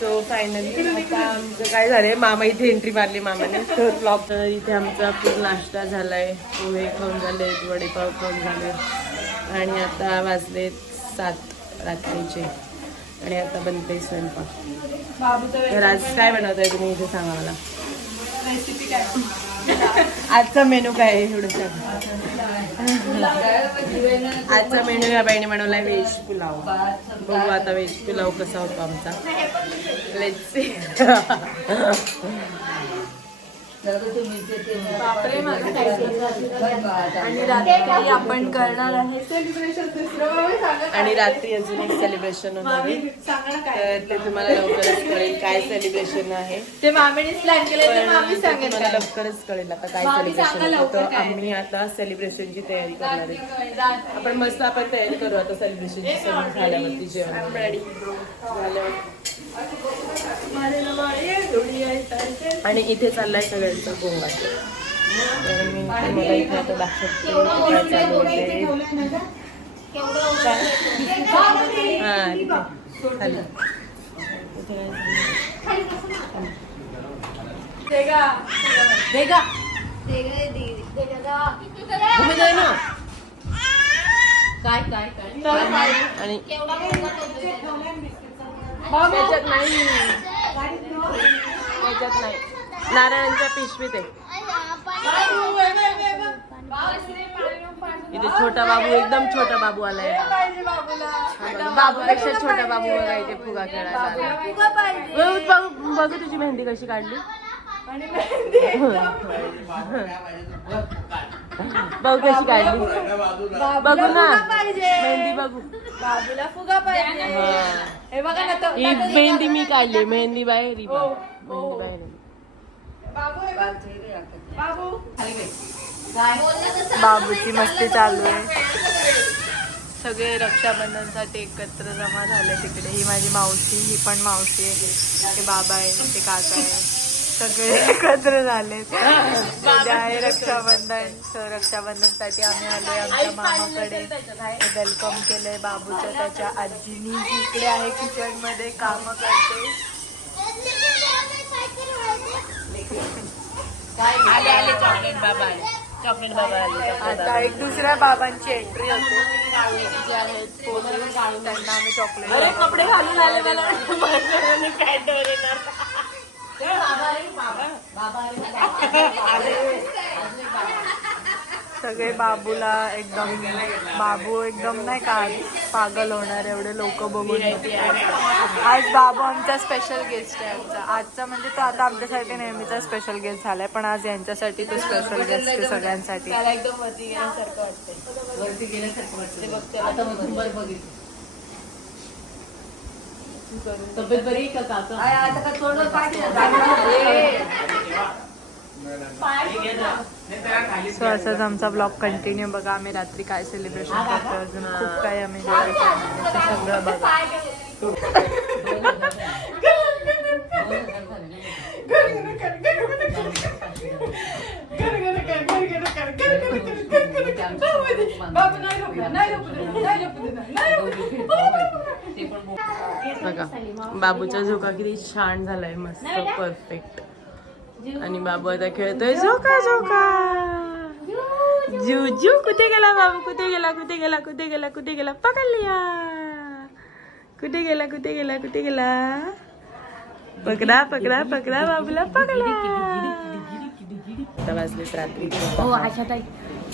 So finally आता आमचं काय झालंय, मामा इथे एंट्री मारली मामाने. तर ब्लॉग इथे आमचा फुल नाश्ता झालाय, पोहे खाऊन झाले, वडेपाव खाऊन झाले आणि आता वाजले 7 रात्रीचे आणि आता बनते स्वयंपाक. तर आज काय बनवताय तुम्ही इथे सांगा मला. रेसिपी काय आजचा मेनू काय आहे एवढं सांगा. आजचा मेनू या बाईने बनवलाय व्हेज पुलाव. बघू आता व्हेज पुलाव कसा होतो आमचा. Let's see. बापरे माझं आणि रात्री आपण करणार आहे सेलिब्रेशन. आणि रात्री अजून एक सेलिब्रेशन होणार आहे, तर ते तुम्हाला लवकरच कळेल काय सेलिब्रेशन आहे ते मामीनेच प्लॅन केलंय ते मामी सांगेल. तुम्हाला लवकरच कळेल आता काय सेलिब्रेशन होतं. तर आम्ही आता सेलिब्रेशनची तयारी करणार आहे. आपण मस्त तयारी करू आता सेलिब्रेशनची सगळं झाल्यावरती जेवण रेडी झाल्यावर. आणि इथे चाललाय सगळ्यांचा गोंगाट. तर मी तुम्हाला इथे आता दाखवते काय चालू होते. आणि त्याच्यात नाही, त्याच्यात नाही, नारळांच्या पिशवीत आहे. इथे छोटा बाबू, एकदम छोटा बाबू आलाय. बाबूपेक्षा छोटा बाबू बघा इथे फुगा खेळायला. बघू तुझी मेहंदी कशी काढली. बघू कशी काढली, बघू ना मेहंदी बघू. बाबूला फुगा पाहिजे. हे बघा ना तो ही मेहंदी मी काढली. मेहंदी बाहेर, मेहंदी बाहेर. बाबूची मस्ती चालू आहे. सगळे रक्षाबंधनसाठी एकत्र जमा झाले तिकडे. ही माझी मावशी, ही पण मावशी आहे, ते बाबा आहे, ते काका आहे, सगळे एकत्र झाले. उद्या आहे रक्षाबंधन. तर रक्षाबंधनसाठी आम्ही आलोय आमच्या मामाकडे. वेलकम केलंय बाबूचं त्याच्या आजीनी, जी इकडे आहे किचन मध्ये काम करते. चॉकलेट बाबा आले. आता एक दुसऱ्या बाबांची एंट्री होते, जे आहेत पोलीस. त्यांना आम्ही चॉकलेट कपडे घालून आले. मला काय डोर येणार. सगळे बाबूला एकदम, बाबू एकदम नाही का पागल होणार एवढे लोक बघून. आज बाबू आमचा स्पेशल गेस्ट आहे. आजचा म्हणजे तो आता आमच्यासाठी नेहमीचा स्पेशल गेस्ट झालाय, पण आज यांच्यासाठी तो स्पेशल गेस्ट आहे सगळ्यांसाठी. एकदम वरती गेल्यासारखं वाटतंय. वरती गेल्यासारखं वाटतंय. तब्येत बरी का काका? आता का थोडं सो असंच आमचा ब्लॉग कंटिन्यू बघा. आम्ही रात्री काय सेलिब्रेशन करतो, अजून खूप काही आम्ही सगळं बघा. बघा बाबूचा झोका किती छान झालाय, मस्त परफेक्ट. आणि बाबू आता खेळतोय झोका झोका. जू कुठे गेला बाबू, कुठे गेला, कुठे गेला, कुठे गेला, कुठे गेला, पकडलिया. कुठे गेला, कुठे गेला, कुठे गेला, पकडा पकडा पकडा, बाबूला पकडला. आता वाजलेत रात्री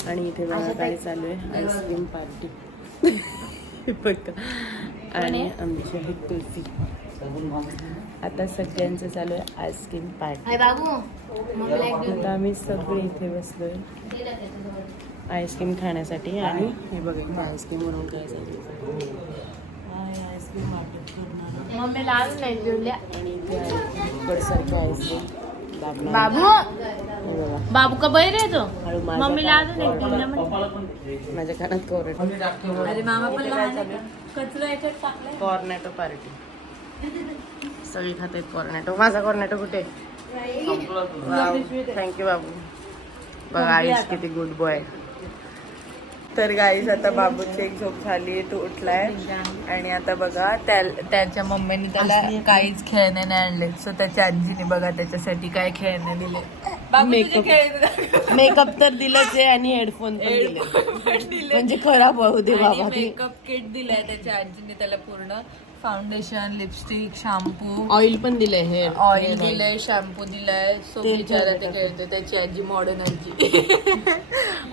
आणि इथे बघा काय चालू आहे, आईस्क्रीम पार्टी. बघा आणि आमची आहे तुलसी. आता सगळ्यांचं चालू आहे आईस्क्रीम पार्टी. आता आम्ही सगळे इथे बसलोय आईस्क्रीम खाण्यासाठी. आणि हे बघा आईस्क्रीम म्हणून काय चालू, आईस्क्रीम वाटप करणार. आणि इथे कडसारखं आईस्क्रीम बाबू बाबू का बैर आहे तो. मम्मीला अजून एक दिला माझ्या कानात कोरट. अरे मामा पण कचरा याच्यात टाकलाय. कॉर्नेटो पार्टी सगळी खाते कॉर्नेटो. माझा कॉर्नेटो कुठे? थँक्यू बाबू. बघा आईस किती गुड बॉय. तर गाईस आता बाबूची एक झोप झाली, तो उठलाय आणि आता बघा त्याच्या मम्मीने त्याला काहीच खेळणे नाही आणले. सो त्याच्या आजीने बघा त्याच्यासाठी काय खेळणे दिले. मेकअप तर दिलंच आहे आणि हेडफोन पण दिले म्हणजे खराब होऊ दे बाबा. मेकअप किट दिलाय त्याच्या आजीने त्याला पूर्ण. फाउंडेशन, लिपस्टिक, शॅम्पू, ऑइल पण दिलंय. हेअर ऑइल दिलंय, शॅम्पू दिलाय. सो बिचारा ते खेळतोय. त्याची आजी मॉडर्न आजी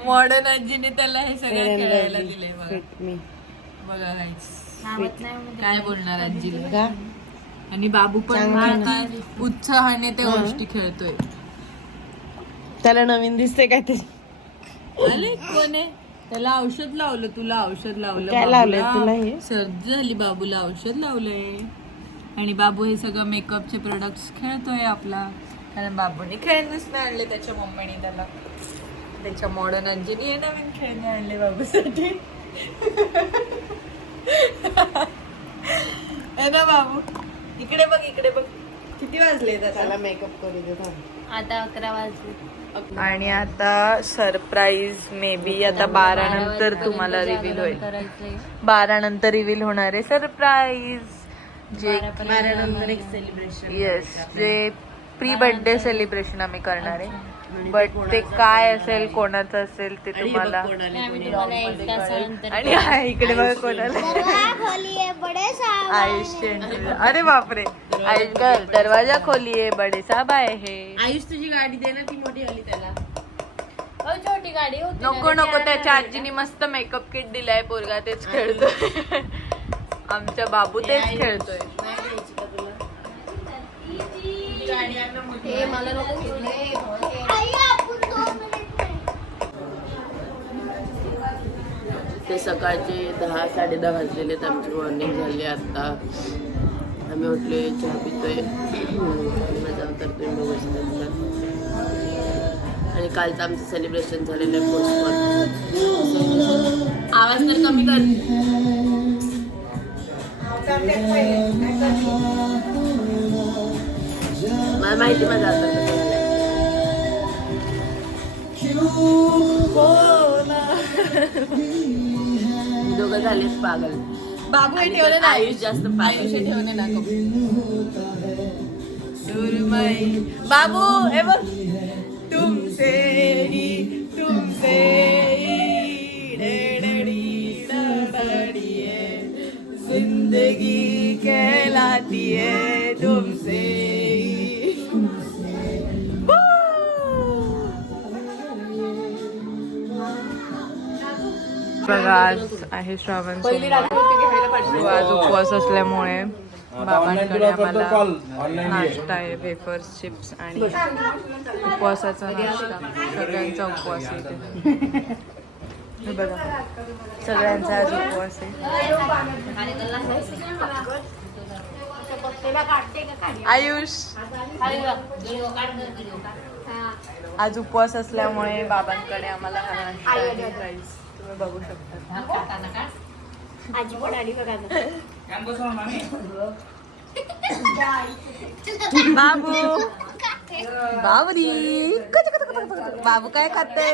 मॉडर्न आजीने त्याला हे सगळं खेळायला दिलंय. बघा काय बोलणार आजीला का. आणि बाबू पण आता उत्साहाने त्या गोष्टी खेळतोय. त्याला नवीन दिसते काय ते. अरे कोण आहे. त्याला औषध लावलं. तुला औषध लावलं. काय लावलंय तुला हे. सर्दी झाली, बाबूला औषध लावलंय. आणि बाबू हे सगळं मेकअपचे प्रोडक्ट्स खेळतोय आपला. कारण बाबूने खेळणेच नाही आणले त्याच्या मम्मीने त्याला. त्याच्या मॉडर्न आजीने हे नवीन खेळणे आणले बाबूसाठी. है ना बाबू. इकडे बघ, इकडे बघ. किती वाजले त्याला मेकअप करू दे. आता 11 वाजले. आणि आता सरप्राईज मे बी आता 12 नंतर तुम्हाला रिव्हील होईल. 12 नंतर रिव्हील होणार आहे सरप्राईज. जे 12 नंतर एक सेलिब्रेशन. येस, जे प्री बर्थडे सेलिब्रेशन आम्ही करणार आहे. बट ते काय असेल, कोणाचं असेल ते तुम्हाला. आणि इकडे बघा कोणाला. आयुष. अरे बापरे. आयुष गर्ल दरवाजा खोलिये, बडे साहब आए हे. आयुष तुझी गाडी दे ना, ती मोठी आली त्याला. छोटी गाडी होती. नको नको. त्याच्या आजीने मस्त मेकअप किट दिलाय. पोरगा तेच खेळतोय. आमच्या बाबू तेच खेळतोय. ते सकाळचे 10-10:30 वाजलेले. आमची मॉर्निंग झाली आता. आम्ही उठलोय, चहा पितोय, मजा करतोय बघत. आणि कालचं आमचं सेलिब्रेशन झालेलं आहे पोस्टवर. आवाज तर कमी कर. मला माहिती माझा आता दोघं झालेच पागल. बाबू हे ठेवले ना. आयुष जास्त पागल. ठेवले ना. बाबू हे बघ. तुमसे ही जिंदगी कहलाती है तुमसे ही. बघा आज आहे श्रावण सोमवार. आज उपवास असल्यामुळे बाबांकडे आम्हाला नाश्ता आहे. वेफर्स, चिप्स आणि उपवासाचा नाश्ता. सगळ्यांचा उपवास आहे. हे बघा सगळ्यांचा आज उपवास आहे. आयुष आज उपवास असल्यामुळे बाबांकडे आम्हाला हा नाश्ता आहे. तुम्ही बघू शकता. आजी पण आली बघा. बाबू बाबरी. बाबू काय खाते.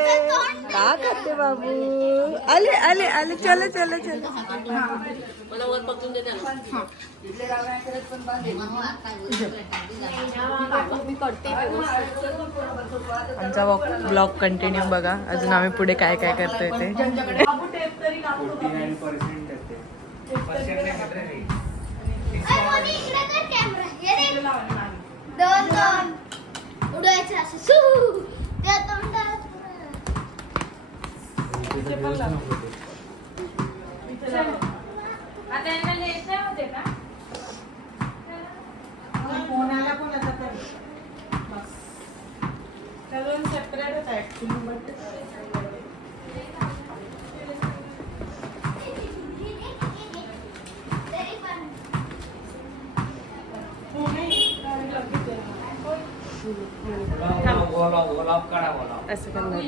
का खाते बाबू. आले आले आले. चल चल चल. मला वर पकडून दे त्याला. आमचा ब्लॉग कंटिन्यू बघा. अजून आम्ही पुढे काय काय करतोय ते. असं करणार.